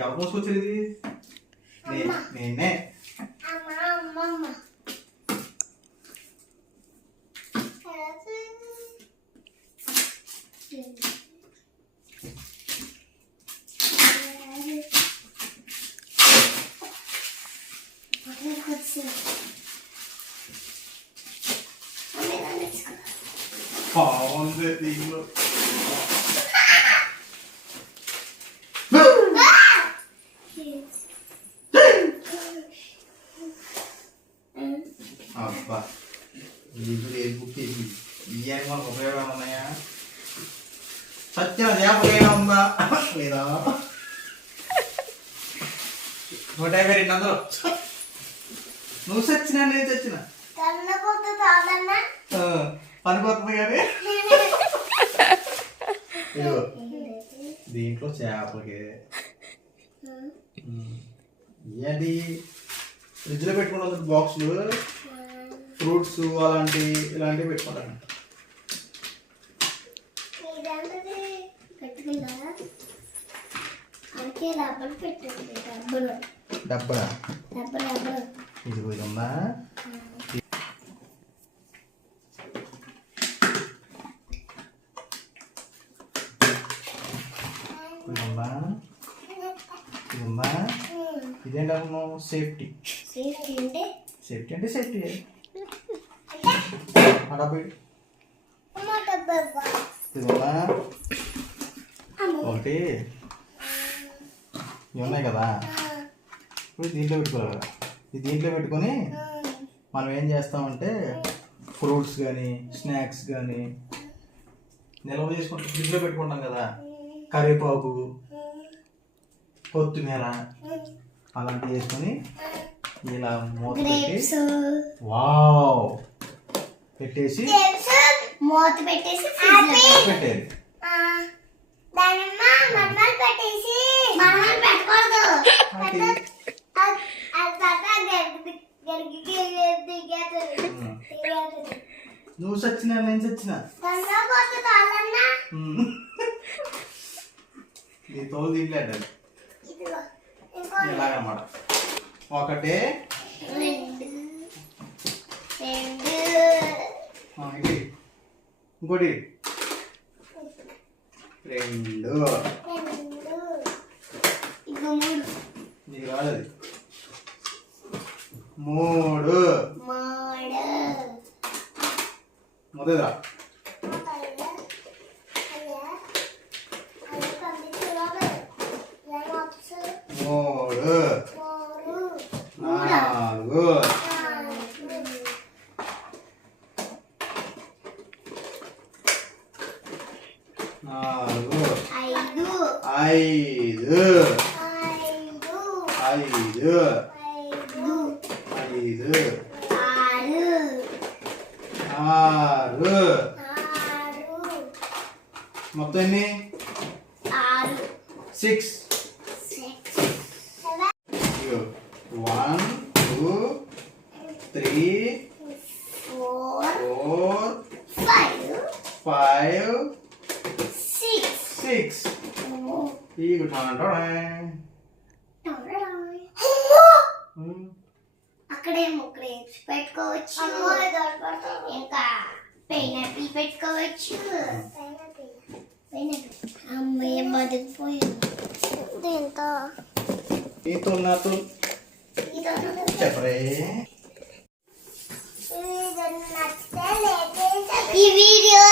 ఎవరు మోసుకొచ్చారు ఇది? నేనే. బాగుంది దీంట్లో. అబ్బా ఇప్పుడు ఏ బుక్ ఇది ఇవన్నీ మనకు ఉపయోగం ఉన్నాయా? సత్యం చేపలేనా ఉందా లేదా? 152 నువ్వు సచ్చినా నేను చచ్చిన పనిపోతుంది కానీ దీంట్లో చేపలకి ఏంటి ఫ్రిడ్జ్లో పెట్టుకున్న బాక్సులు ఫ్రూట్స్ ఇలాంటివి పెట్టుకుంటాను. డబ్బా ఇది ఉందా? ఇదేంటమ్మా? సేఫ్టీ అంటే సేఫ్టీ ఒకటి ఇవి ఉన్నాయి కదా, ఇప్పుడు దీంట్లో పెట్టుకోవాలి కదా. ఇది దీంట్లో పెట్టుకొని మనం ఏం చేస్తామంటే ఫ్రూట్స్ కానీ స్నాక్స్ కానీ నిల్వ చేసుకుంటే ఫ్రిడ్జ్లో పెట్టుకుంటాం కదా. కరివేపాకు, కొత్తిమీర అలాంటివి వేసుకొని ఇలా మూత పెట్టి వావ్ పెట్టేసి పెట్టేది. నువ్వు చచ్చినా నేను చచ్చినా నీ తోలు తినలేట ఇలాగనమాట. ఒకటి ఇంకోటి 2 నీకు రాలేదు 3 మొదటిదా 6 మొత్తం ఎన్ని? 6 1 2 3 4 5 6 ఇగో అక్కడేమో గ్రేప్స్ పెట్టుకోవచ్చు, ఇంకా పైనాపిల్ పెట్టుకోవచ్చు. అమ్మయ్య బతికిపోయింది దీంతో నాతో చెప్పరే. ఈ వీడియో